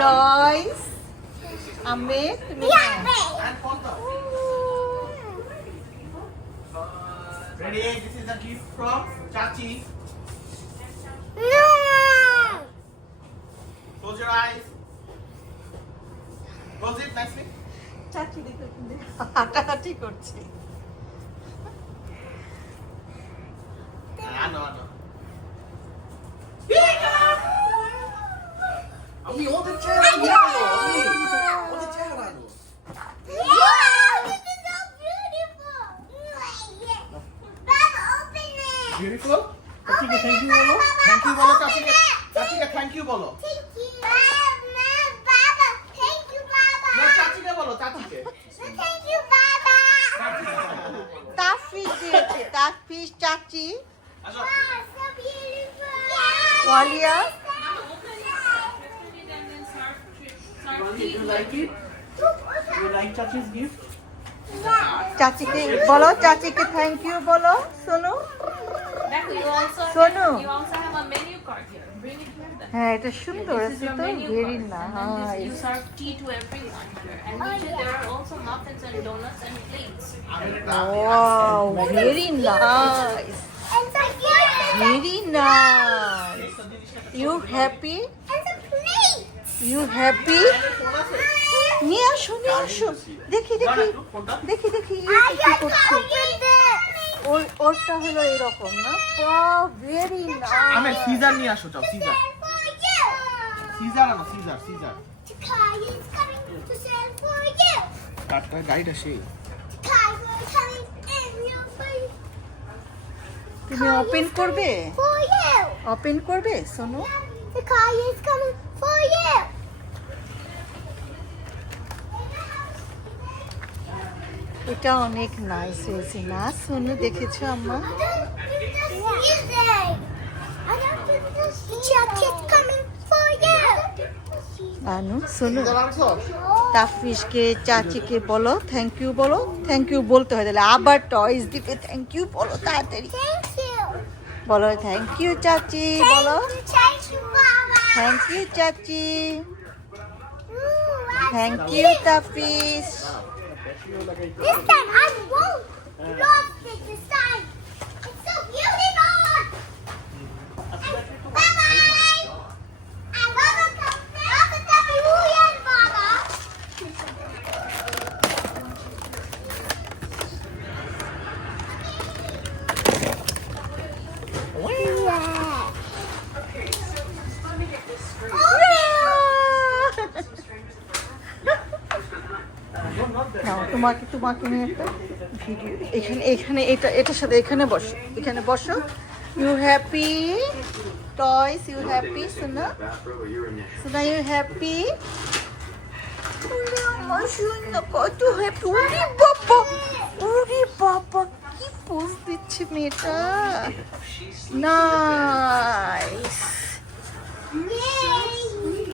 টয়স আমি তুমি Ready? This is a gift from Chachi. Close your eyes. Close it nicely. চাচি দেখো হাঁটাহাঁটি করছে I know. আমি ওদের চেহারা নিয়ে ওদের চেহারা Beautiful. Chachi ke thank you bolo. Thank you bolo Chachi ke. Chachi ke thank you bolo. No Chachi ke bolo Chachi ke. তাফিস দিয়েছে তাফিস চাচি Asho. ওয়ালিয়া You like it? You like Chachi's gift? চাচিকে বলো চাচিকে থ্যাংক ইউ বলো Sonu Becca, Sonu. you also have a menu card here. Bring it here then. হ্যাঁ এটা সুন্দর This is আছে your তো menu very card. And then this, you nice serve tea to everyone here. And usually there are also muffins and donuts and plates. Wow very nice very nice you happy you happy নিয়ে আসো দেখি কি করছে ওরটা হলো এরকম না ভেরি আমি নাইস সিজার নিয়ে আসো চাও সিজার আনো সিজার কাটটা গাড়িটা সেই তুমি ওপেন করবে সোনু এটা অনেক নাইস হয়েছে না সোনু দেখেছো আম্মা আনু সোনু তাফিসকে চাচিকে বলো থ্যাংক ইউ বলো থ্যাংক ইউ বলতে হয় তাহলে আবার টয়স দিতে থ্যাংক ইউ বলো তাড়াতাড়ি বলো থ্যাংক ইউ চাচি বলো থ্যাংক ইউ চাচি থ্যাংক ইউ তাফিস This time I won't lost it this time. It's so beautiful. Bye-bye. I love a coffee. Baba. নাও তোমাকে নিয়ে একটা ভিডিও এখানে এটার সাথে এখানে বসো you happy toys you happy সোনা ইউ হ্যাপি কত হ্যাপি ওরে বাবা কি পোজ দিচ্ছে মেয়েটা নাইস